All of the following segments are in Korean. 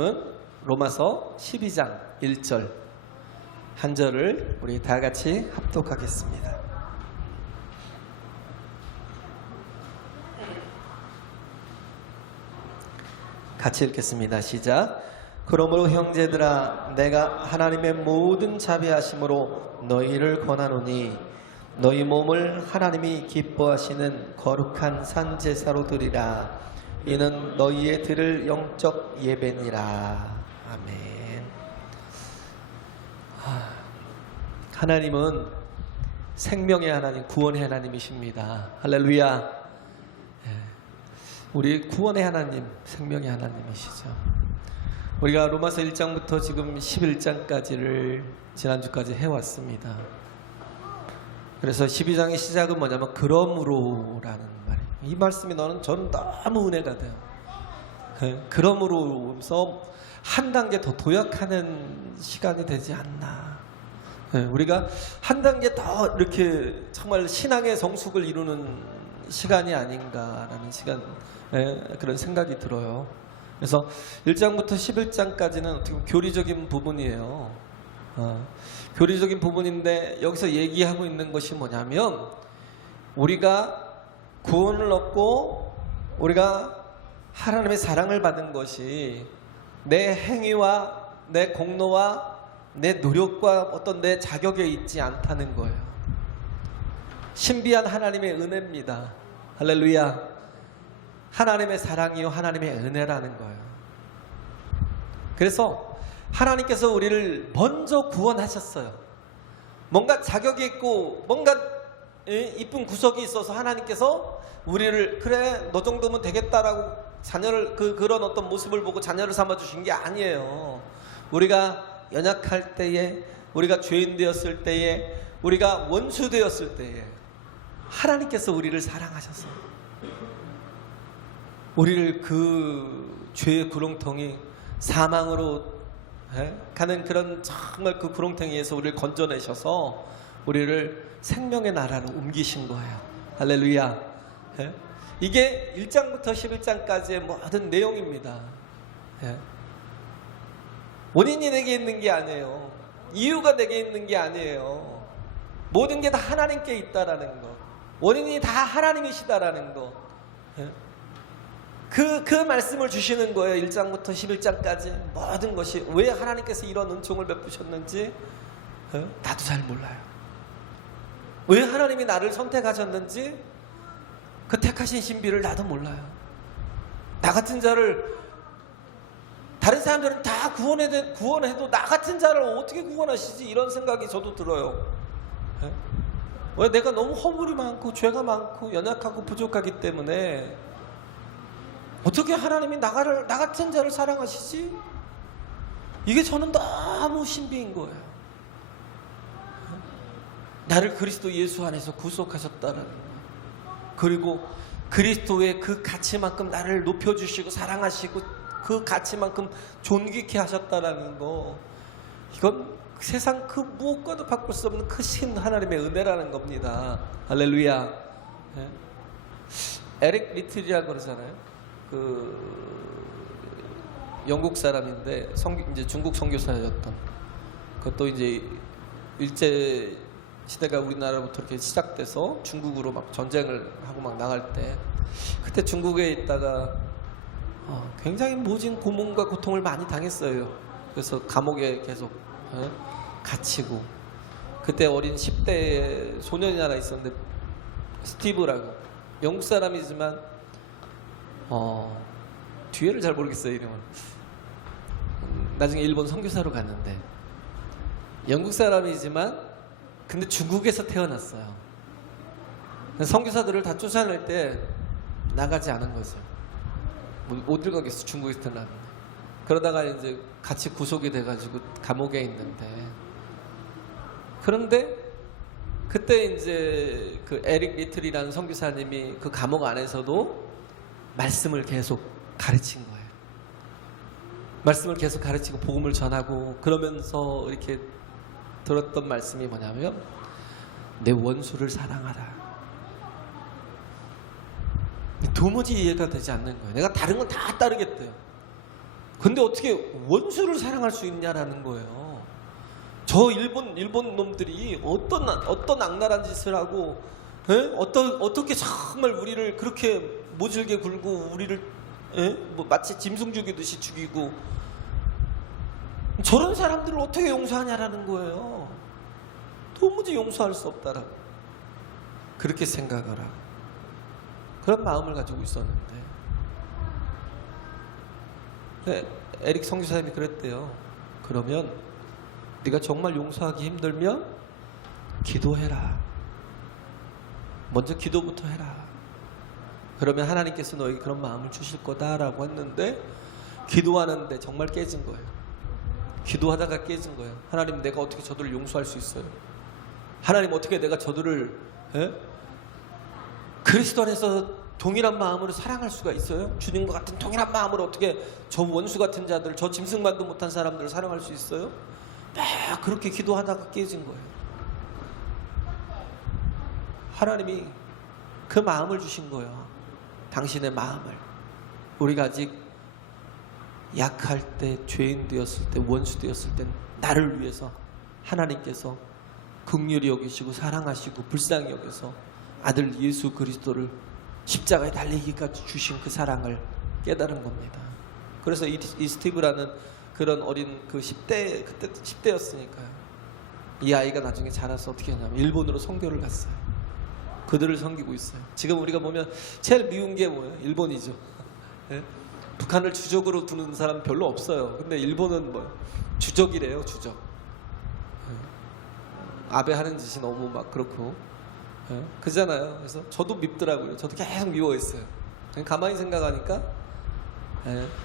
은 로마서 12장 1절 한 절을 우리 다 같이 합독하겠습니다. 같이 읽겠습니다. 시작. 그러므로 형제들아 내가 하나님의 모든 자비하심으로 너희를 권하노니 너희 몸을 하나님이 기뻐하시는 거룩한 산 제사로 드리라. 이는 너희의 드릴 영적 예배니라. 아멘. 하나님은 생명의 하나님, 구원의 하나님이십니다. 할렐루야. 우리 구원의 하나님, 생명의 하나님이시죠. 우리가 로마서 1장부터 지금 11장까지를 지난주까지 해왔습니다. 그래서 12장의 시작은 뭐냐면 그러므로라는 말이에요. 이 말씀이 저는 너무 은혜가 돼요. 그러므로서 한 단계 더 도약하는 시간이 되지 않나. 우리가 한 단계 더 이렇게 정말 신앙의 성숙을 이루는 시간이 아닌가라는 시간, 그런 생각이 들어요. 그래서 1장부터 11장까지는 어떻게 보면 교리적인 부분이에요. 교리적인 부분인데 여기서 얘기하고 있는 것이 뭐냐면 우리가 구원을 얻고 우리가 하나님의 사랑을 받은 것이 내 행위와 내 공로와 내 노력과 어떤 내 자격에 있지 않다는 거예요. 신비한 하나님의 은혜입니다. 할렐루야. 하나님의 사랑이요 하나님의 은혜라는 거예요. 그래서 하나님께서 우리를 먼저 구원하셨어요. 뭔가 자격이 있고 뭔가 이쁜 구석이 있어서 하나님께서 우리를 그래 너 정도면 되겠다라고 자녀를 그런 어떤 모습을 보고 자녀를 삼아 주신 게 아니에요. 우리가 연약할 때에, 우리가 죄인 되었을 때에, 우리가 원수 되었을 때에 하나님께서 우리를 사랑하셨어요. 우리를 그 죄의 구렁텅이 사망으로 가는 그런 정말 그 구렁텅이에서 우리를 건져내셔서 우리를 생명의 나라로 옮기신 거예요. 할렐루야. 이게 1장부터 11장까지의 모든 내용입니다. 원인이 내게 있는 게 아니에요. 이유가 내게 있는 게 아니에요. 모든 게 다 하나님께 있다라는 것, 원인이 다 하나님이시다라는 것, 그 말씀을 주시는 거예요. 1장부터 11장까지 모든 것이 왜 하나님께서 이런 은총을 베푸셨는지 나도 잘 몰라요. 왜 하나님이 나를 선택하셨는지 그 택하신 신비를 나도 몰라요. 나 같은 자를, 다른 사람들은 다 구원해도 나 같은 자를 어떻게 구원하시지? 이런 생각이 저도 들어요. 왜? 내가 너무 허물이 많고 죄가 많고 연약하고 부족하기 때문에 어떻게 하나님이 나 같은 자를 사랑하시지? 이게 저는 너무 신비인 거예요. 나를 그리스도 예수 안에서 구속하셨다는 거, 그리고 그리스도의 그 가치만큼 나를 높여주시고 사랑하시고 그 가치만큼 존귀케 하셨다는 거, 이건 세상 그 무엇과도 바꿀 수 없는 크신 하나님의 은혜라는 겁니다. 할렐루야. 에릭 리틀이라고 그러잖아요. 영국 사람인데 이제 중국 선교사였던, 그것도 이제 일제 시대가 우리나라부터 이렇게 시작돼서 중국으로 막 전쟁을 하고 막 나갈 때, 그때 중국에 있다가 굉장히 모진 고문과 고통을 많이 당했어요. 그래서 감옥에 계속 갇히고, 그때 어린 10대 소년이 하나 있었는데 스티브라고, 영국 사람이지만 뒤에를 잘 모르겠어요, 이름은. 나중에 일본 선교사로 갔는데 영국 사람이지만 근데 중국에서 태어났어요. 선교사들을 다 쫓아낼 때 나가지 않은 거죠. 못 들어가겠어, 중국에서 태어났는데. 그러다가 이제 같이 구속이 돼가지고 감옥에 있는데, 그런데 그때 이제 그 에릭 리틀이라는 선교사님이 그 감옥 안에서도 말씀을 계속 가르친 거예요. 말씀을 계속 가르치고 복음을 전하고 그러면서 이렇게 들었던 말씀이 뭐냐면 내 원수를 사랑하라. 도무지 이해가 되지 않는 거예요. 내가 다른 건 다 따르겠대요. 근데 어떻게 원수를 사랑할 수 있냐라는 거예요. 저 일본 놈들이 어떤 악랄한 짓을 하고, 어떻게 정말 우리를 그렇게 모질게 굴고 우리를 뭐 마치 짐승 죽이듯이 죽이고, 저런 사람들을 어떻게 용서하냐라는 거예요. 도무지 용서할 수 없다라고 그렇게 생각을 하고 그런 마음을 가지고 있었는데, 에릭 선교사님이 그랬대요. 그러면 네가 정말 용서하기 힘들면 기도해라. 먼저 기도부터 해라. 그러면 하나님께서 너에게 그런 마음을 주실 거다라고 했는데, 기도하는데 정말 깨진 거예요. 기도하다가 깨진 거예요. 하나님, 내가 어떻게 저들을 용서할 수 있어요? 하나님, 어떻게 내가 저들을 그리스도 안에서 동일한 마음으로 사랑할 수가 있어요? 주님과 같은 동일한 마음으로 어떻게 저 원수 같은 자들, 저 짐승만도 못한 사람들을 사랑할 수 있어요? 막 그렇게 기도하다가 깨진 거예요. 하나님이 그 마음을 주신 거예요. 당신의 마음을. 우리가 아직 약할 때, 죄인 되었을 때, 원수 되었을 때 나를 위해서 하나님께서 긍휼히 여기시고 사랑하시고 불쌍히 여겨서 아들 예수 그리스도를 십자가에 달리기까지 주신 그 사랑을 깨달은 겁니다. 그래서 이 스티브라는 그런 어린 그 10대, 그때 10대였으니까요. 이 아이가 나중에 자라서 어떻게 하냐면 일본으로 선교를 갔어요. 그들을 섬기고 있어요. 지금 우리가 보면 제일 미운 게 뭐예요? 일본이죠. 북한을 주적으로 두는 사람 별로 없어요. 근데 일본은 뭐예요? 주적이래요, 주적. 아베 하는 짓이 너무 막 그렇고, 그잖아요. 그래서 저도 밉더라고요. 저도 계속 미워했어요. 가만히 생각하니까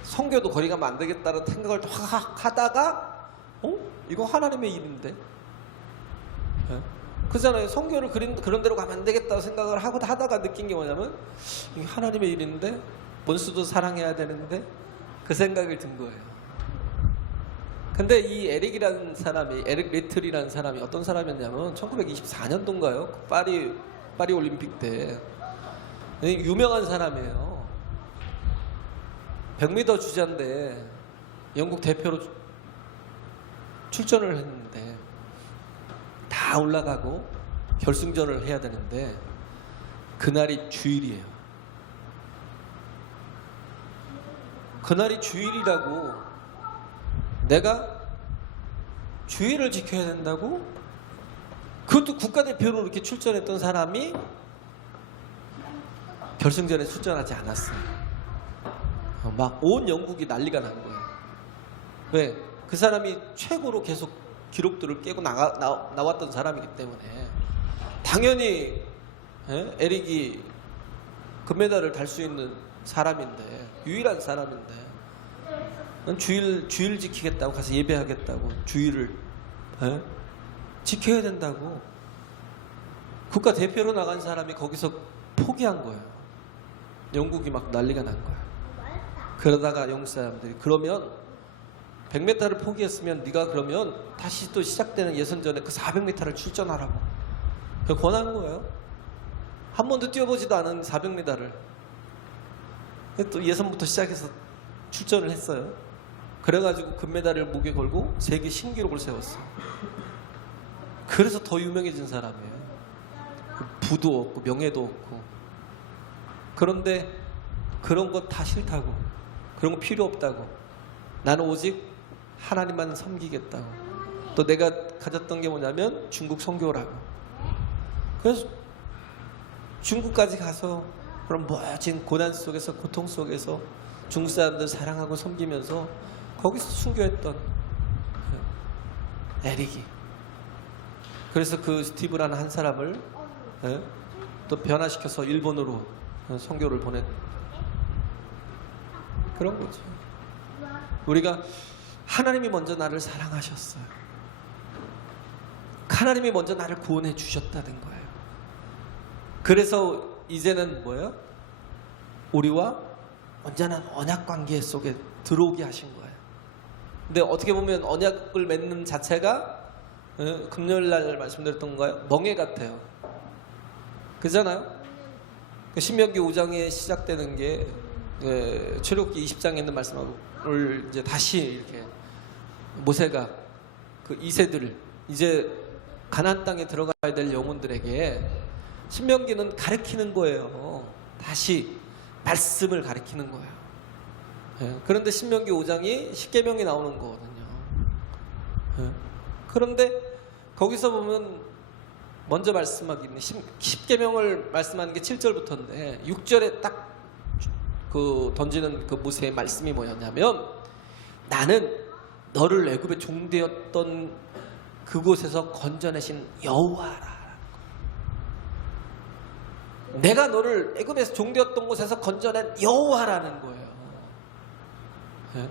선교도 거리 가면 안 되겠다는 생각을 확 하다가 이거 하나님의 일인데, 그잖아요. 선교를 그런 대로 가면 안 되겠다고 생각을 하고 하다가 느낀 게 뭐냐면 이게 하나님의 일인데 원수도 사랑해야 되는데, 그 생각이 든 거예요. 근데 이 에릭 리틀이라는 사람이 어떤 사람이었냐면 1924년도인가요? 파리 올림픽 때 유명한 사람이에요. 100m 주자인데 영국 대표로 출전을 했는데 다 올라가고 결승전을 해야 되는데 그날이 주일이에요. 그날이 주일이라고, 내가 주의를 지켜야 된다고? 그것도 국가대표로 이렇게 출전했던 사람이 결승전에 출전하지 않았어요. 막 온 영국이 난리가 난 거예요. 왜? 그 사람이 최고로 계속 기록들을 깨고 나왔던 사람이기 때문에 당연히 에릭이 금메달을 달 수 있는 사람인데, 유일한 사람인데 주일 지키겠다고 가서 예배하겠다고, 주일을 지켜야 된다고 국가 대표로 나간 사람이 거기서 포기한 거예요. 영국이 막 난리가 난 거예요. 그러다가 영국 사람들이, 그러면 100m를 포기했으면 네가 그러면 다시 또 시작되는 예선전에 그 400m를 출전하라고 권한 거예요. 한 번도 뛰어보지도 않은 400m를 또 예선부터 시작해서 출전을 했어요. 그래가지고 금메달을 목에 걸고 세계 신기록을 세웠어요. 그래서 더 유명해진 사람이에요. 부도 없고 명예도 없고. 그런데 그런 거 다 싫다고, 그런 거 필요 없다고, 나는 오직 하나님만 섬기겠다고. 또 내가 가졌던 게 뭐냐면 중국 선교라고. 그래서 중국까지 가서 그런 멋진 고난 속에서, 고통 속에서 중국 사람들 사랑하고 섬기면서 거기서 순교했던 에릭이. 그래서 그 스티브라는 한 사람을 또 변화시켜서 일본으로 선교를 보낸 그런 거죠. 우리가 하나님이 먼저 나를 사랑하셨어요. 하나님이 먼저 나를 구원해 주셨다는 거예요. 그래서 이제는 뭐예요? 우리와 언제나 언약 관계 속에 들어오게 하신 거예요. 근데 어떻게 보면 언약을 맺는 자체가 금요일날 말씀드렸던 거예요. 멍해 같아요. 그잖아요. 신명기 5장에 시작되는 게 출애굽기 20장에 있는 말씀하고 이제 다시 이렇게 모세가 그 2세들을 이제 가나안 땅에 들어가야 될 영혼들에게 신명기는 가르치는 거예요. 다시 말씀을 가르치는 거예요. 예, 그런데 신명기 5장이 십계명이 나오는 거거든요. 예, 그런데 거기서 보면 먼저 말씀하기는 십계명을 말씀하는 게 7절부터인데 6절에 딱 그 던지는 그 모세의 말씀이 뭐였냐면, 나는 너를 애굽의 종되었던 그곳에서 건져내신 여호와라. 내가 너를 애굽에서 종되었던 곳에서 건져낸 여호와라는 거예요. 네?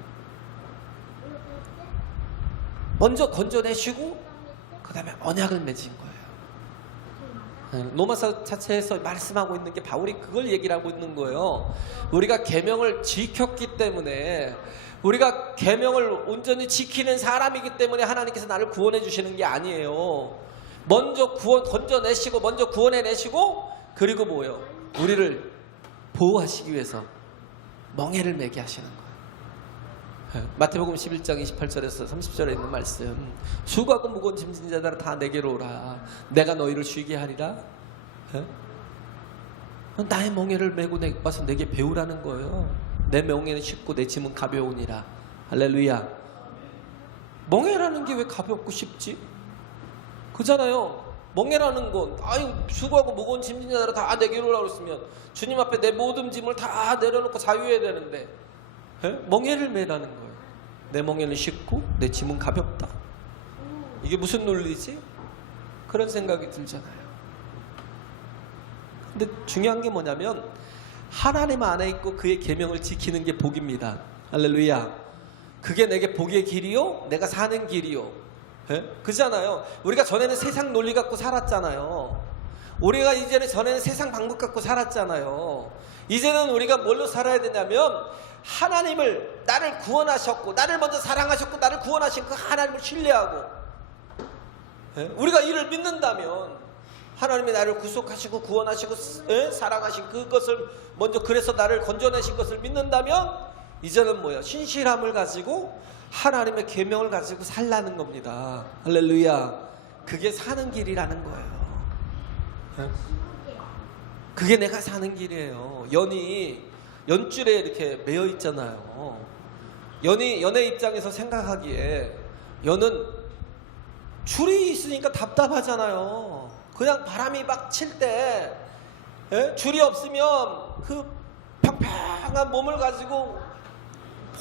먼저 건져내시고 그 다음에 언약을 맺은 거예요. 네, 로마서 자체에서 말씀하고 있는 게 바울이 그걸 얘기를 하고 있는 거예요. 우리가 계명을 지켰기 때문에, 우리가 계명을 온전히 지키는 사람이기 때문에 하나님께서 나를 구원해 주시는 게 아니에요. 먼저 건져내시고 먼저 구원해내시고, 그리고 뭐예요? 우리를 보호하시기 위해서 멍에를 매게 하시는 거예요. 마태복음 11장 28절에서 30절에 있는 말씀, 수고하고 무거운 짐진 자들아 다 내게로 오라, 내가 너희를 쉬게 하리라. 나의 멍에를 메고 와서 내게 배우라는 거예요. 내 멍에는 쉽고 내 짐은 가벼우니라. 할렐루야. 멍에라는 게 왜 가볍고 쉽지? 그잖아요. 멍에라는 건, 아유, 수고하고 무거운 짐진 자들아 다 내게로 오라 그랬으면 주님 앞에 내 모든 짐을 다 내려놓고 자유해야 되는데, 멍에를 매라는 거예요. 내 멍에는 쉽고 내 짐은 가볍다. 이게 무슨 논리지? 그런 생각이 들잖아요. 근데 중요한 게 뭐냐면, 하나님 안에 있고 그의 계명을 지키는 게 복입니다. 할렐루야. 그게 내게 복의 길이요 내가 사는 길이요. 그잖아요. 우리가 전에는 세상 논리 갖고 살았잖아요. 우리가 이제는 전에는 세상 방법 갖고 살았잖아요. 이제는 우리가 뭘로 살아야 되냐면, 하나님을, 나를 구원하셨고 나를 먼저 사랑하셨고 나를 구원하신 그 하나님을 신뢰하고, 우리가 이를 믿는다면, 하나님이 나를 구속하시고 구원하시고 사랑하신 그것을 먼저, 그래서 나를 건져내신 것을 믿는다면, 이제는 뭐야? 신실함을 가지고 하나님의 계명을 가지고 살라는 겁니다. 할렐루야. 그게 사는 길이라는 거예요. 그게 내가 사는 길이에요. 연줄에 이렇게 매여 있잖아요. 연의 입장에서 생각하기에, 연은 줄이 있으니까 답답하잖아요. 그냥 바람이 막 칠 때 줄이 없으면 그 평평한 몸을 가지고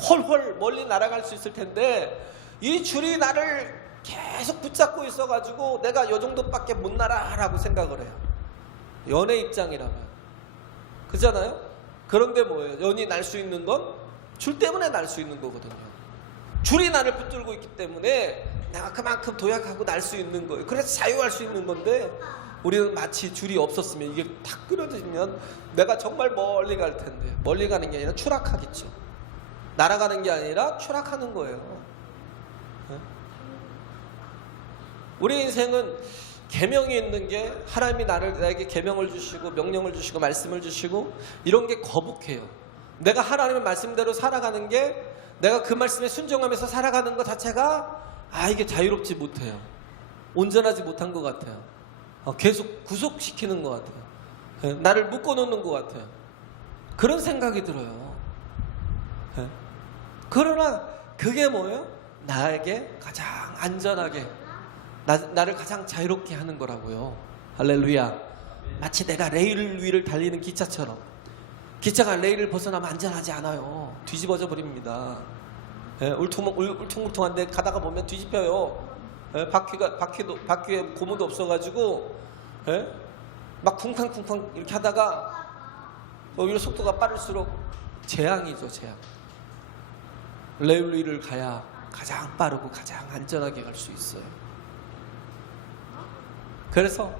헐헐 멀리 날아갈 수 있을 텐데, 이 줄이 나를 계속 붙잡고 있어가지고 내가 요 정도밖에 못 날아라고 생각을 해요. 연의 입장이라면. 그잖아요. 그런데 뭐예요? 연이 날 수 있는 건 줄 때문에 날 수 있는 거거든요. 줄이 나를 붙들고 있기 때문에 내가 그만큼 도약하고 날 수 있는 거예요. 그래서 자유할 수 있는 건데, 우리는 마치 줄이 없었으면, 이게 탁 끊어지면 내가 정말 멀리 갈 텐데, 멀리 가는 게 아니라 추락하겠죠. 날아가는 게 아니라 추락하는 거예요. 우리 인생은 계명이 있는 게, 하나님이 나에게 계명을 주시고 명령을 주시고 말씀을 주시고 이런 게 거북해요. 내가 하나님의 말씀대로 살아가는 게, 내가 그 말씀에 순종하면서 살아가는 것 자체가, 이게 자유롭지 못해요. 온전하지 못한 것 같아요. 계속 구속시키는 것 같아요. 나를 묶어놓는 것 같아요. 그런 생각이 들어요. 그러나 그게 뭐예요? 나에게 가장 안전하게, 나를 가장 자유롭게 하는 거라고요. 할렐루야. 마치 내가 레일 위를 달리는 기차처럼, 기차가 레일을 벗어나면 안전하지 않아요. 뒤집어져 버립니다. 울퉁불퉁한데 가다가 보면 뒤집혀요. 바퀴에 고무도 없어가지고 막 쿵쾅쿵쾅 이렇게 하다가 오히려 속도가 빠를수록 재앙이죠, 재앙. 레일 위를 가야 가장 빠르고 가장 안전하게 갈 수 있어요. 그래서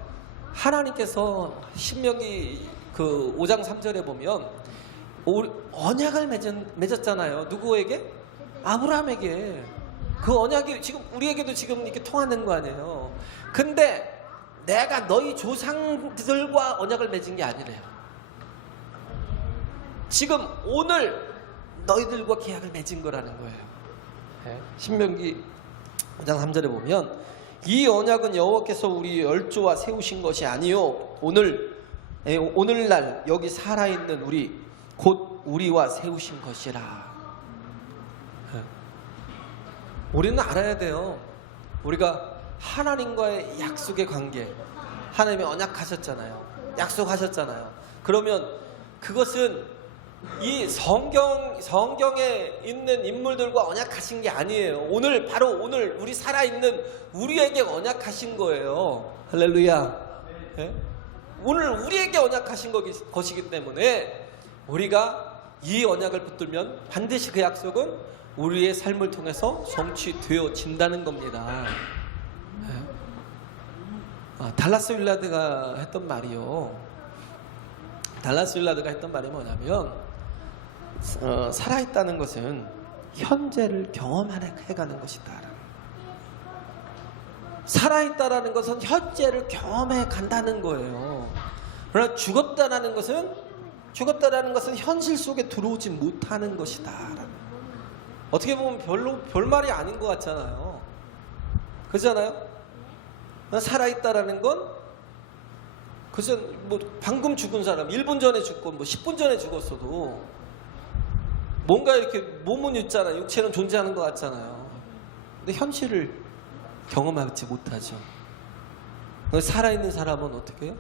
하나님께서 신명기 그 5장 3절에 보면 언약을 맺었잖아요. 누구에게? 아브라함에게. 그 언약이 지금 우리에게도 지금 이렇게 통하는 거 아니에요. 근데 내가 너희 조상들과 언약을 맺은 게 아니래요. 지금 오늘 너희들과 계약을 맺은 거라는 거예요. 신명기 5장 3절에 보면 이 언약은 여호와께서 우리 열조와 세우신 것이 아니요 오늘날 여기 살아있는 우리 곧 우리와 세우신 것이라. 우리는 알아야 돼요. 우리가 하나님과의 약속의 관계, 하나님이 언약하셨잖아요. 약속하셨잖아요. 그러면 그것은 이 성경에 있는 인물들과 언약하신 게 아니에요. 바로 오늘 우리 살아있는 우리에게 언약하신 거예요. 할렐루야. 네? 오늘 우리에게 언약하신 것이기 때문에 우리가 이 언약을 붙들면 반드시 그 약속은 우리의 삶을 통해서 성취되어진다는 겁니다. 네? 달라스 윌라드가 했던 말이요. 달라스 윌라드가 했던 말이 뭐냐면 살아있다는 것은 현재를 경험해가는 것이다. 살아있다라는 것은 현재를 경험해 간다는 거예요. 그러나 죽었다라는 것은 현실 속에 들어오지 못하는 것이다. 어떻게 보면 별말이 아닌 것 같잖아요. 그렇잖아요? 살아있다라는 건 그래서 뭐 방금 죽은 사람 1분 전에 죽고 뭐 10분 전에 죽었어도 뭔가 이렇게 몸은 있잖아요. 육체는 존재하는 것 같잖아요. 근데 현실을 경험하지 못하죠. 살아있는 사람은 어떻게 해요?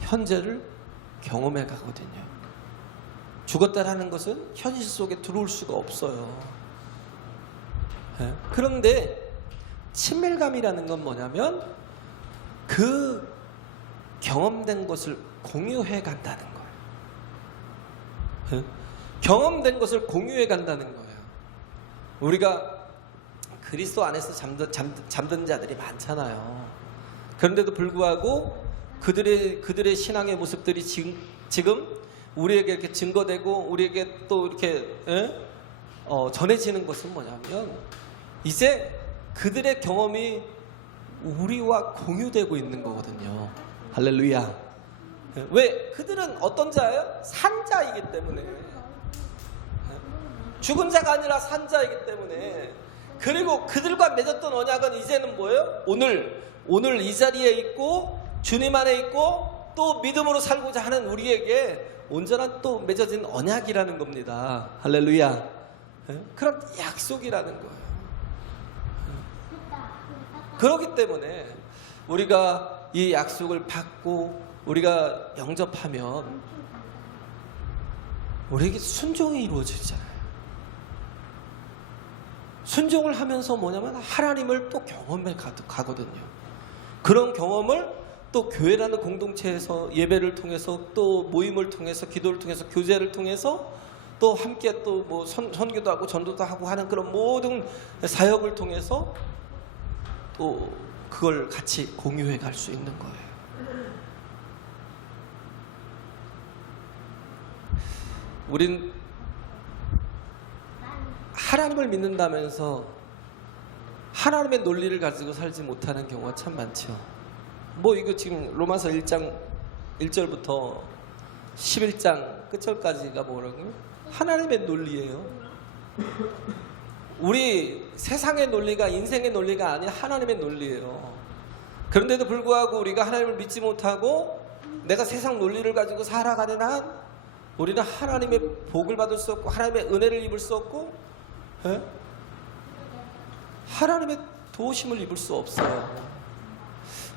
현재를 경험해 가거든요. 죽었다라는 것은 현실 속에 들어올 수가 없어요. 그런데 친밀감이라는 건 뭐냐면 그 경험된 것을 공유해 간다는 거예요. 경험된 것을 공유해 간다는 거예요. 우리가 그리스도 안에서 잠든 자들이 많잖아요. 그런데도 불구하고 그들의 신앙의 모습들이 지금 우리에게 이렇게 증거되고 우리에게 또 이렇게 전해지는 것은 뭐냐면 이제 그들의 경험이 우리와 공유되고 있는 거거든요. 할렐루야. 왜? 그들은 어떤 자예요? 산자이기 때문에. 죽은 자가 아니라 산자이기 때문에. 그리고 그들과 맺었던 언약은 이제는 뭐예요? 오늘 이 자리에 있고 주님 안에 있고 또 믿음으로 살고자 하는 우리에게 온전한 또 맺어진 언약이라는 겁니다. 할렐루야. 그런 약속이라는 거예요. 그렇기 때문에 우리가 이 약속을 받고 우리가 영접하면 우리에게 순종이 이루어지잖아요. 순종을 하면서 뭐냐면 하나님을 또 경험해 가거든요. 그런 경험을 또 교회라는 공동체에서 예배를 통해서 또 모임을 통해서 기도를 통해서 교제를 통해서 또 함께 또 뭐 선교도 하고 전도도 하고 하는 그런 모든 사역을 통해서 또 그걸 같이 공유해 갈 수 있는 거예요. 우린 하나님을 믿는다면서 하나님의 논리를 가지고 살지 못하는 경우가 참 많죠. 뭐 이거 지금 로마서 1장 1절부터 11장 끝절까지가 뭐라고요? 하나님의 논리예요. 우리 세상의 논리가 인생의 논리가 아닌 하나님의 논리예요. 그런데도 불구하고 우리가 하나님을 믿지 못하고 내가 세상 논리를 가지고 살아가는 한 우리는 하나님의 복을 받을 수 없고 하나님의 은혜를 입을 수 없고 하나님의 도우심을 입을 수 없어요.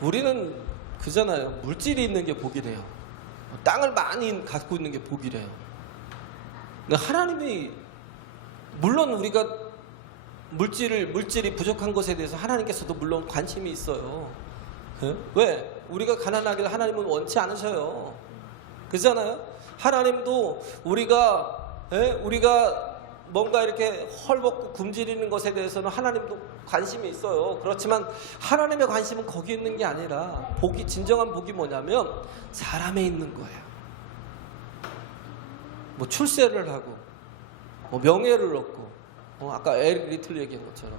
우리는 그잖아요. 물질이 있는 게 복이래요. 땅을 많이 갖고 있는 게 복이래요. 근데 하나님이 물론 우리가 물질이 부족한 것에 대해서 하나님께서도 물론 관심이 있어요. 왜? 우리가 가난하기를 하나님은 원치 않으셔요. 그렇잖아요. 하나님도 우리가 뭔가 이렇게 헐벗고 굶주리는 것에 대해서는 하나님도 관심이 있어요. 그렇지만 하나님의 관심은 거기 있는 게 아니라 진정한 복이 뭐냐면 사람에 있는 거예요. 뭐 출세를 하고 뭐 명예를 얻고 아까 에릭 리틀 얘기한 것처럼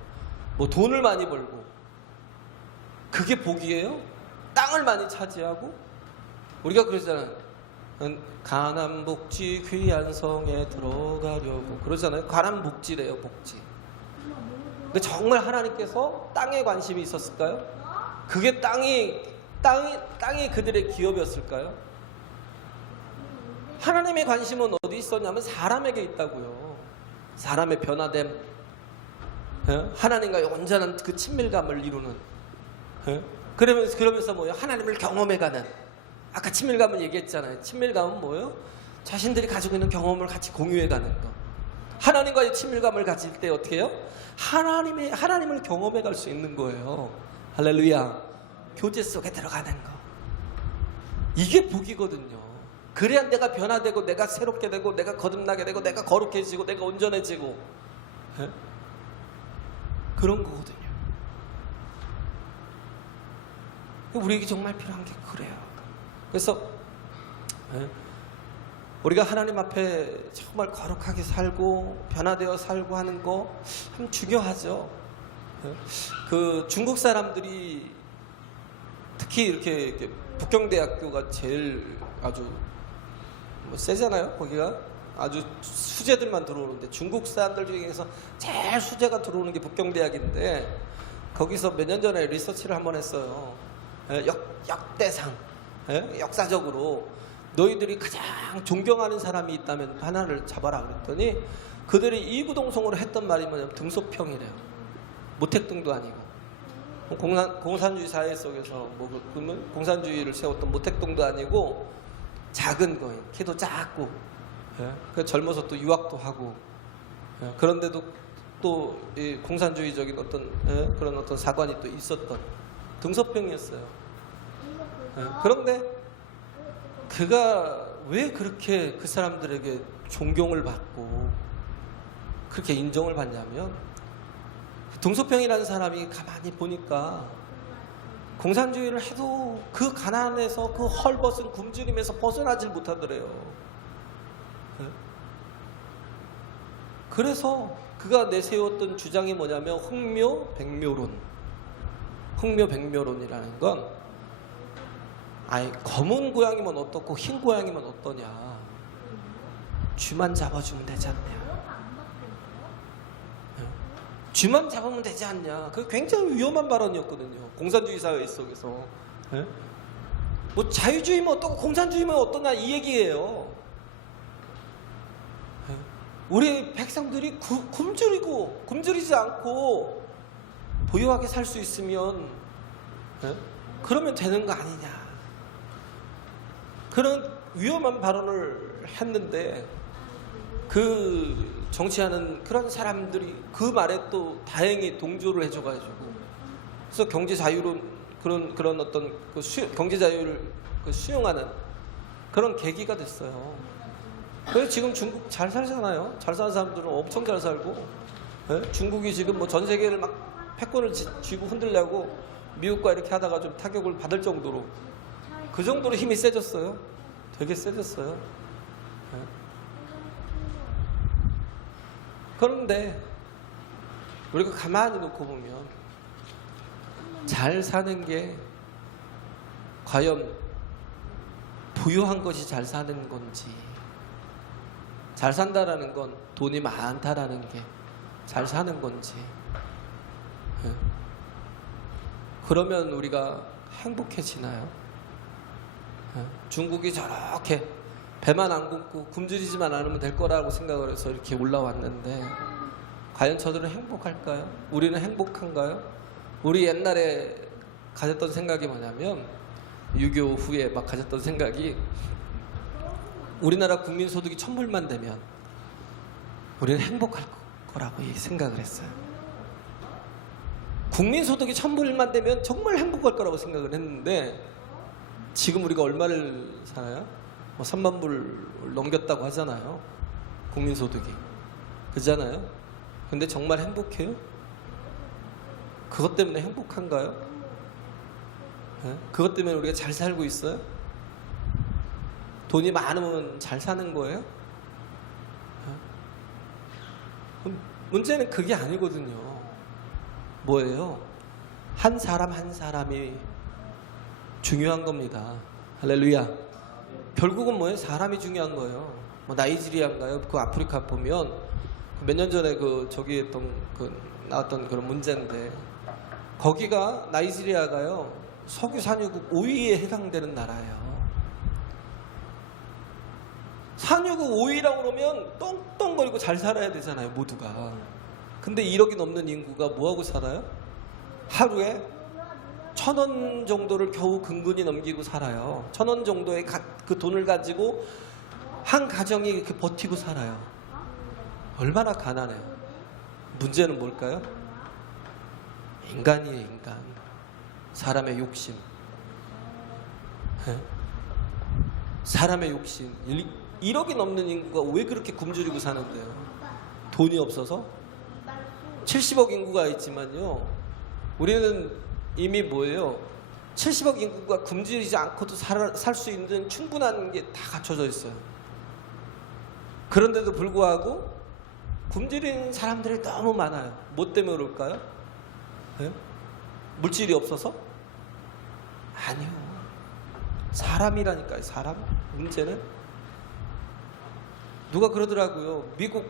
뭐 돈을 많이 벌고 그게 복이에요? 땅을 많이 차지하고 우리가 그러잖아요. 가난 복지 귀한 성에 들어가려고 그러잖아요. 가난 복지래요, 복지. 근데 정말 하나님께서 땅에 관심이 있었을까요? 그게 땅이 그들의 기업이었을까요? 하나님의 관심은 어디 있었냐면 사람에게 있다고요. 사람의 변화됨, 하나님과의 온전한 그 친밀감을 이루는. 그러면서 뭐예요? 하나님을 경험해가는. 아까 친밀감을 얘기했잖아요. 친밀감은 뭐예요? 자신들이 가지고 있는 경험을 같이 공유해가는 거. 하나님과의 친밀감을 가질 때 어떻게 해요? 하나님을 경험해갈 수 있는 거예요. 할렐루야. 교제 속에 들어가는 거. 이게 복이거든요. 그래야 내가 변화되고 내가 새롭게 되고 내가 거듭나게 되고 내가 거룩해지고 내가 온전해지고 그런 거거든요. 우리에게 정말 필요한 게 그래요. 그래서 우리가 하나님 앞에 정말 거룩하게 살고 변화되어 살고 하는 거 참 중요하죠. 그 중국 사람들이 특히 이렇게 북경대학교가 제일 아주 세잖아요. 거기가 아주 수재들만 들어오는데 중국 사람들 중에서 제일 수재가 들어오는 게 북경대학인데 거기서 몇 년 전에 리서치를 한번 했어요. 역대상 역사적으로 너희들이 가장 존경하는 사람이 있다면 하나를 잡아라 그랬더니 그들이 이구동성으로 했던 말이 뭐냐면 등소평이래요. 모택동도 아니고 공산주의 사회 속에서 그러면 공산주의를 세웠던 모택동도 아니고 작은 거예요. 키도 작고 젊어서 또 유학도 하고 그런데도 또 이 공산주의적인 그런 어떤 사관이 또 있었던 등소평이었어요. 그런데 그가 왜 그렇게 그 사람들에게 존경을 받고 그렇게 인정을 받냐면 등소평이라는 사람이 가만히 보니까 공산주의를 해도 그 가난에서 그 헐벗은 굶주림에서 벗어나질 못하더래요. 그래서 그가 내세웠던 주장이 뭐냐면 흥묘백묘론이라는 건 검은 고양이면 어떻고 흰 고양이면 어떠냐. 쥐만 잡아주면 되지 않냐. 쥐만 잡으면 되지 않냐. 그게 굉장히 위험한 발언이었거든요. 공산주의 사회 속에서. 뭐 자유주의면 어떻고 공산주의면 어떠냐 이 얘기예요. 우리 백성들이 굶주리지 않고 부유하게 살 수 있으면 그러면 되는 거 아니냐. 그런 위험한 발언을 했는데 그 정치하는 그런 사람들이 그 말에 또 다행히 동조를 해줘가지고 그래서 경제 자유론 그런 어떤 경제 자유를 수용하는 그런 계기가 됐어요. 그래서 지금 중국 잘 살잖아요. 잘 사는 사람들은 엄청 잘 살고 중국이 지금 뭐 전 세계를 막 패권을 쥐고 흔들려고 미국과 이렇게 하다가 좀 타격을 받을 정도로 그 정도로 힘이 세졌어요. 되게 세졌어요. 그런데 우리가 가만히 놓고 보면 잘 사는 게 과연 부유한 것이 잘 사는 건지, 잘 산다라는 건 돈이 많다라는 게 잘 사는 건지, 그러면 우리가 행복해지나요? 중국이 저렇게 배만 안 굶고 굶주리지만 않으면 될 거라고 생각을 해서 이렇게 올라왔는데 과연 저들은 행복할까요? 우리는 행복한가요? 우리 옛날에 가졌던 생각이 뭐냐면 6.25 후에 막 가졌던 생각이 우리나라 국민소득이 1000불만 되면 우리는 행복할 거라고 생각을 했어요. 국민소득이 1000불만 되면 정말 행복할 거라고 생각을 했는데 지금 우리가 얼마를 살아요? 3만 불 넘겼다고 하잖아요. 국민소득이. 그잖아요. 근데 정말 행복해요? 그것 때문에 행복한가요? 그것 때문에 우리가 잘 살고 있어요? 돈이 많으면 잘 사는 거예요? 문제는 그게 아니거든요. 뭐예요? 한 사람 한 사람이 중요한 겁니다. 할렐루야. 결국은 뭐예요? 사람이 중요한 거예요. 뭐 나이지리아인가요? 그 아프리카 보면 몇 년 전에 그 저기 했던 그 나왔던 그런 문제인데, 거기가 나이지리아가요 석유 산유국 5위에 해당되는 나라예요. 산유국 5위라고 그러면 떵떵거리고 잘 살아야 되잖아요, 모두가. 근데 1억이 넘는 인구가 뭐하고 살아요? 하루에 1,000원 정도를 겨우 근근히 넘기고 살아요. 1,000원 정도의 그 돈을 가지고 한 가정이 이렇게 버티고 살아요. 얼마나 가난해요. 문제는 뭘까요? 인간이에요, 인간. 사람의 욕심. 사람의 욕심. 1억이 넘는 인구가 왜 그렇게 굶주리고 사는데요? 돈이 없어서? 70억 인구가 있지만요, 우리는 이미 뭐예요? 70억 인구가 굶주리지 않고도 살 수 있는 충분한 게 다 갖춰져 있어요. 그런데도 불구하고 굶주리는 사람들이 너무 많아요. 뭐 때문에 그럴까요? 네? 물질이 없어서? 아니요. 사람이라니까요, 사람. 문제는 누가 그러더라고요. 미국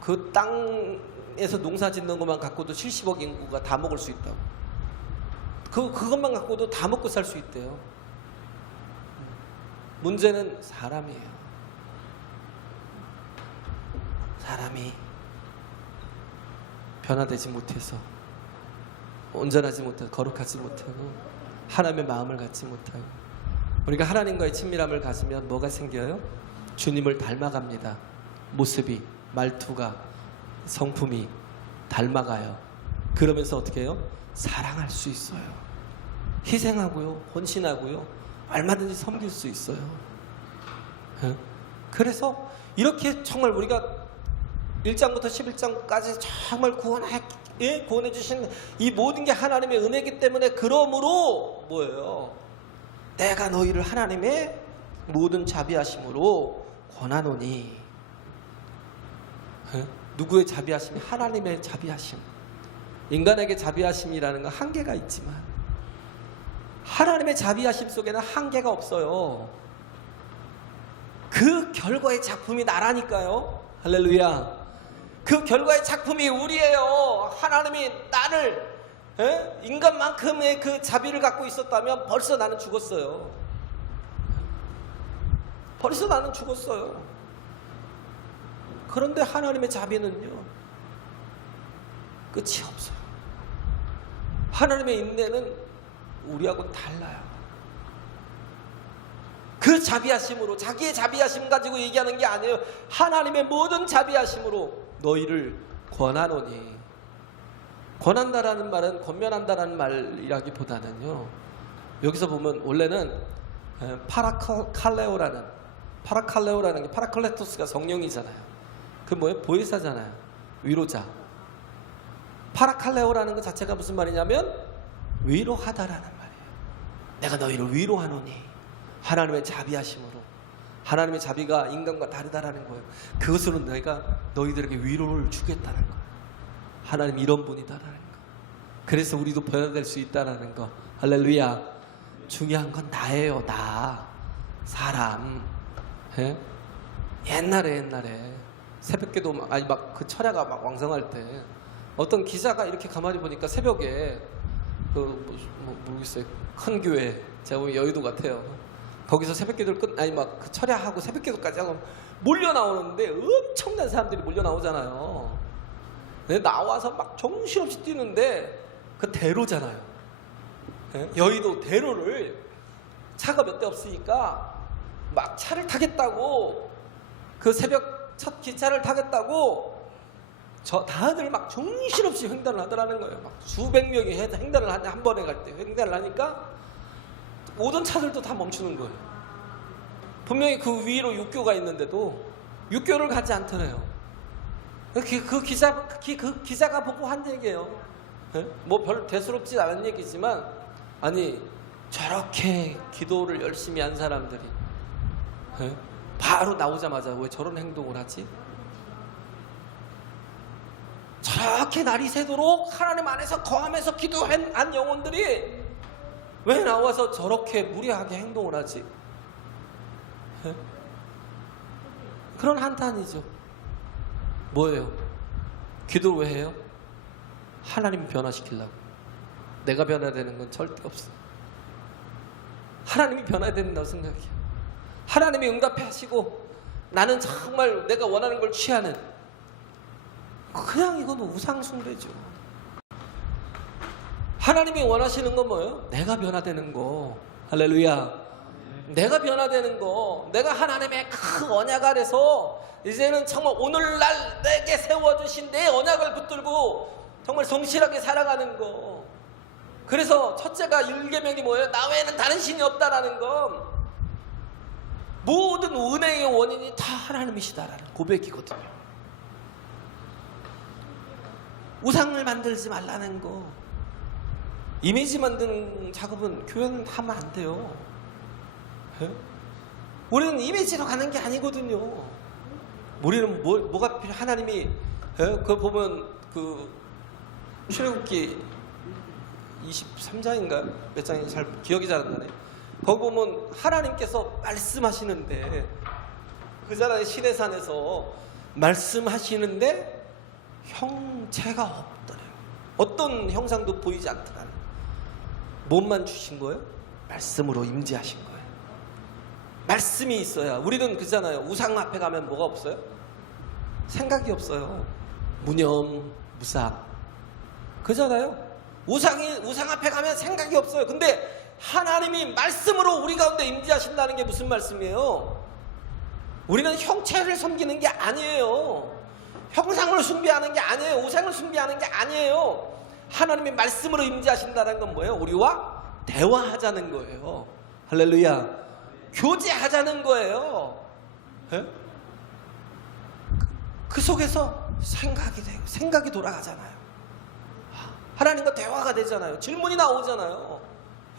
그 땅에서 농사 짓는 것만 갖고도 70억 인구가 다 먹을 수 있다고. 그것만 갖고도 다 먹고 살 수 있대요. 문제는 사람이에요. 사람이 변화되지 못해서, 온전하지 못하고, 거룩하지 못하고, 하나님의 마음을 갖지 못하고. 우리가 하나님과의 친밀함을 가지면 뭐가 생겨요? 주님을 닮아갑니다. 모습이, 말투가, 성품이 닮아가요. 그러면서 어떻게 해요? 사랑할 수 있어요. 희생하고요, 헌신하고요, 얼마든지 섬길 수 있어요. 그래서 이렇게 정말 우리가 1장부터 11장까지 정말 구원해 주신 이 모든 게 하나님의 은혜이기 때문에, 그러므로 뭐예요? 내가 너희를 하나님의 모든 자비하심으로 권하노니. 누구의 자비하심이? 하나님의 자비하심. 인간에게 자비하심이라는 건 한계가 있지만 하나님의 자비하심 속에는 한계가 없어요. 그 결과의 작품이 나라니까요. 할렐루야. 그 결과의 작품이 우리예요. 하나님이 나를 인간만큼의 그 자비를 갖고 있었다면 벌써 나는 죽었어요. 벌써 나는 죽었어요. 그런데 하나님의 자비는요, 끝이 없어요. 하나님의 인내는 우리하고 달라요. 그 자비하심으로, 자기의 자비하심 가지고 얘기하는 게 아니에요. 하나님의 모든 자비하심으로 너희를 권하노니. 권한다라는 말은 권면한다라는 말이라기보다는요, 여기서 보면 원래는 파라칼레오라는 게, 파라클레토스가 성령이잖아요. 그 뭐예요? 보혜사잖아요. 위로자. 파라칼레오라는 것 자체가 무슨 말이냐면 위로하다라는 말이에요. 내가 너희를 위로하노니. 하나님의 자비하심으로. 하나님의 자비가 인간과 다르다라는 거예요. 그것으로 내가 너희들에게 위로를 주겠다는 거예요. 하나님 이런 분이다라는 거. 그래서 우리도 변화될 수 있다라는 거. 할렐루야. 중요한 건 나예요. 나. 사람. 옛날에 새벽기도 막 그 철야가 막 왕성할 때 어떤 기자가 이렇게 가만히 보니까 새벽에 모르겠어요. 큰 교회, 제가 보면 여의도 같아요. 거기서 새벽기도를 막 그 철야하고 새벽기도까지 하고 몰려 나오는데 엄청난 사람들이 몰려 나오잖아요. 나와서 막 정신없이 뛰는데 그 대로잖아요. 여의도 대로를 차가 몇 대 없으니까 막 차를 타겠다고, 그 새벽 첫 기차를 타겠다고 다들 막 정신없이 횡단을 하더라는 거예요. 막 수백 명이 횡단을 한 번에 갈 때 횡단을 하니까 모든 차들도 다 멈추는 거예요. 분명히 그 위로 육교가 있는데도 육교를 가지 않더래요. 그 기자가 보고 한 얘기예요. 뭐 별 대수롭지 않은 얘기지만, 아니 저렇게 기도를 열심히 한 사람들이 바로 나오자마자 왜 저런 행동을 하지? 저렇게 날이 새도록 하나님 안에서 거하면서 기도한 영혼들이 왜 나와서 저렇게 무례하게 행동을 하지? 예? 그런 한탄이죠. 뭐예요? 기도를 왜 해요? 하나님 변화시키려고. 내가 변화되는 건 절대 없어. 하나님이 변화해야 된다고 생각해요. 하나님이 응답해 하시고 나는 정말 내가 원하는 걸 취하는, 그냥 이건 우상숭배죠. 하나님이 원하시는 건 뭐예요? 내가 변화되는 거. 할렐루야. 내가 변화되는 거. 내가 하나님의 그 언약 아래서 이제는 정말 오늘날 내게 세워주신 내 언약을 붙들고 정말 성실하게 살아가는 거. 그래서 첫째가 1계명이 뭐예요? 나 외에는 다른 신이 없다라는 건 모든 은혜의 원인이 다 하나님이시다라는 고백이거든요. 우상을 만들지 말라는 거. 이미지 만드는 작업은 교회는 하면 안 돼요. 예? 우리는 이미지로 가는 게 아니거든요. 우리는 뭐가 필요? 하나님이 그거 보면 그 출애굽기 23장인가요? 몇 장인지 잘 기억이 잘 안 나네. 거기 보면 하나님께서 말씀하시는데, 그잖아요. 시내산에서 말씀하시는데 형체가 없더래요. 어떤 형상도 보이지 않더라는. 몸만 주신 거예요? 말씀으로 임재하신 거예요. 말씀이 있어야. 우리는 그잖아요. 우상 앞에 가면 뭐가 없어요? 생각이 없어요. 무념, 무상. 그잖아요. 우상 앞에 가면 생각이 없어요. 근데 하나님이 말씀으로 우리 가운데 임재하신다는 게 무슨 말씀이에요? 우리는 형체를 섬기는 게 아니에요. 형상을 숭배하는 게 아니에요. 우상을 숭배하는 게 아니에요. 하나님이 말씀으로 임재하신다는 건 뭐예요? 우리와 대화하자는 거예요. 할렐루야. 교제하자는 거예요. 예? 그 속에서 생각이 돼요. 생각이 돌아가잖아요. 하나님과 대화가 되잖아요. 질문이 나오잖아요.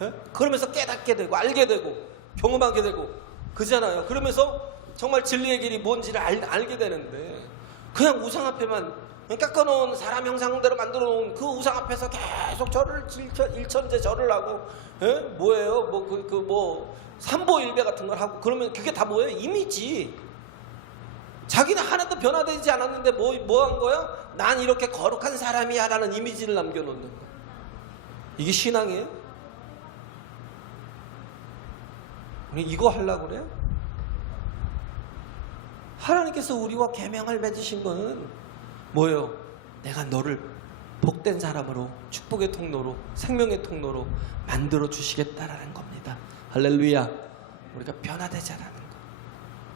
예? 그러면서 깨닫게 되고 알게 되고 경험하게 되고 그잖아요. 그러면서 정말 진리의 길이 뭔지를 알게 되는데, 그냥 우상 앞에만 깎아놓은 사람 형상대로 만들어 놓은 그 우상 앞에서 계속 절을 일천제 절을 하고, 예? 뭐예요? 삼보일배 같은 걸 하고, 그러면 그게 다 뭐예요? 이미지. 자기는 하나도 변화되지 않았는데 뭐 한 거야? 난 이렇게 거룩한 사람이야 라는 이미지를 남겨놓는 거. 이게 신앙이에요? 우리 이거 하려고 그래요? 하나님께서 우리와 계명을 맺으신 거는 뭐예요? 내가 너를 복된 사람으로, 축복의 통로로, 생명의 통로로 만들어 주시겠다라는 겁니다. 할렐루야. 우리가 변화되자라는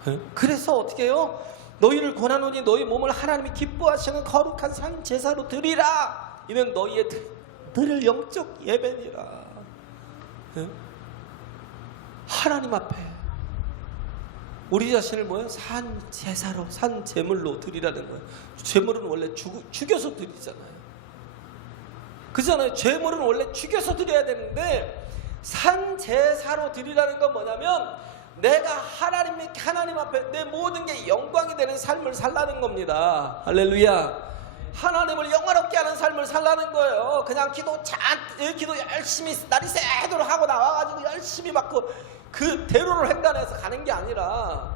거. 그래서 어떻게 해요? 너희를 권하노니 너희 몸을 하나님이 기뻐하시는 거룩한 산 제사로 드리라. 이는 너희의 드릴 영적 예배니라. 하나님 앞에 우리 자신을 뭐예요? 산 제사로, 산 제물로 드리라는 거예요. 제물은 원래 죽여서 드리잖아요. 그잖아요. 제물은 원래 죽여서 드려야 되는데 산 제사로 드리라는 건 뭐냐면 내가 하나님 앞에 내 모든 게 영광이 되는 삶을 살라는 겁니다. 할렐루야. 하나님을 영화롭게 하는 삶을 살라는 거예요. 그냥 기도 열심히 날이 새도록 하고 나와가지고 열심히 막 그 대로를 횡단해서 가는 게 아니라,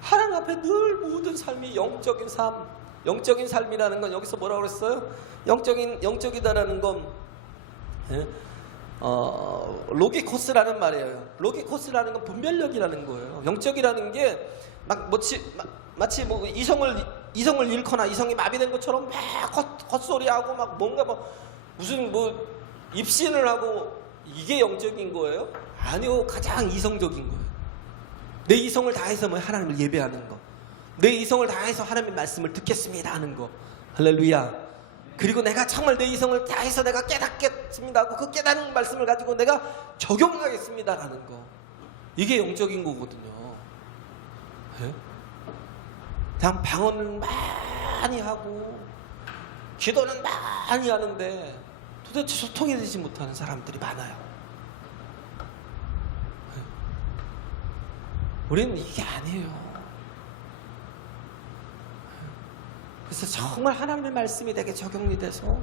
하나님 앞에 늘 모든 삶이 영적인 삶. 영적인 삶이라는 건 여기서 뭐라고 그랬어요? 영적이다라는 건 로기코스라는 말이에요. 로기코스라는 건 분별력이라는 거예요. 영적이라는 게 마치 뭐 이성을 잃거나 이성이 마비된 것처럼 막 헛소리하고 막 뭔가 무슨 입신을 하고 이게 영적인 거예요? 아니요. 가장 이성적인 거예요. 내 이성을 다해서 하나님을 예배하는 거. 내 이성을 다해서 하나님의 말씀을 듣겠습니다 하는 거. 할렐루야. 그리고 내가 정말 내 이성을 다해서 내가 깨닫겠습니다 하고 그 깨닫는 말씀을 가지고 내가 적용하겠습니다라는 거. 이게 영적인 거거든요. 그냥 방언을 많이 하고 기도는 많이 하는데 도대체 소통이 되지 못하는 사람들이 많아요. 우리는 이게 아니에요. 그래서 정말 하나님의 말씀이 내게 적용이 돼서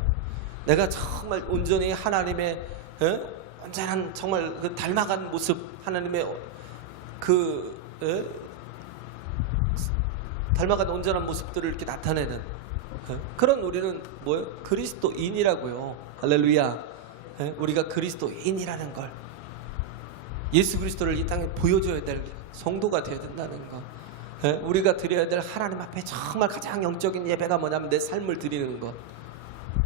내가 정말 온전히 하나님의 온전한 정말 그 닮아간 모습, 하나님의 그 닮아가는 온전한 모습들을 이렇게 나타내는 그런 우리는 뭐예요? 그리스도인이라고요. 할렐루야. 우리가 그리스도인이라는 걸, 예수 그리스도를 이 땅에 보여줘야 될 성도가 되어야 된다는 거. 우리가 드려야 될 하나님 앞에 정말 가장 영적인 예배가 뭐냐면 내 삶을 드리는 것.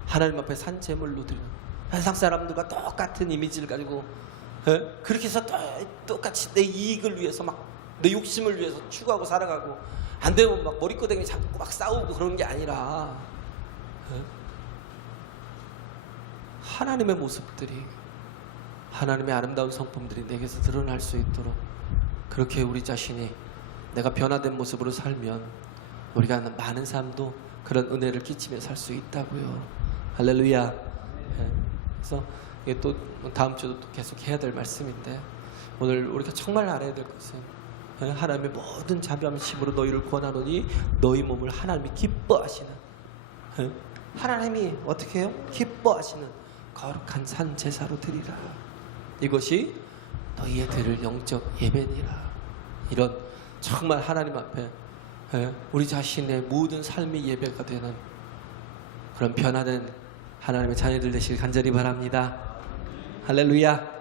하나님 앞에 산제물로 드리는, 세상 사람들과 똑같은 이미지를 가지고 그렇게 해서 똑같이 내 이익을 위해서 막 내 욕심을 위해서 추구하고 살아가고, 안 되면 막 머리끄댕이 잡고 막 싸우고 그런 게 아니라 하나님의 모습들이, 하나님의 아름다운 성품들이 내게서 드러날 수 있도록, 그렇게 우리 자신이 내가 변화된 모습으로 살면 우리가 많은 사람도 그런 은혜를 끼치며 살 수 있다고요. 할렐루야. 그래서 이게 또 다음 주도 또 계속 해야 될 말씀인데, 오늘 우리가 정말 알아야 될 것은 하나님의 모든 자비하심으로 너희를 구원하노니 너희 몸을 하나님이 기뻐하시는, 하나님이 어떻게 해요? 기뻐하시는 거룩한 산 제사로 드리라. 이것이 너희의 드릴 영적 예배니라. 이런 정말 하나님 앞에 우리 자신의 모든 삶이 예배가 되는 그런 변화된 하나님의 자녀들 되시길 간절히 바랍니다. 할렐루야.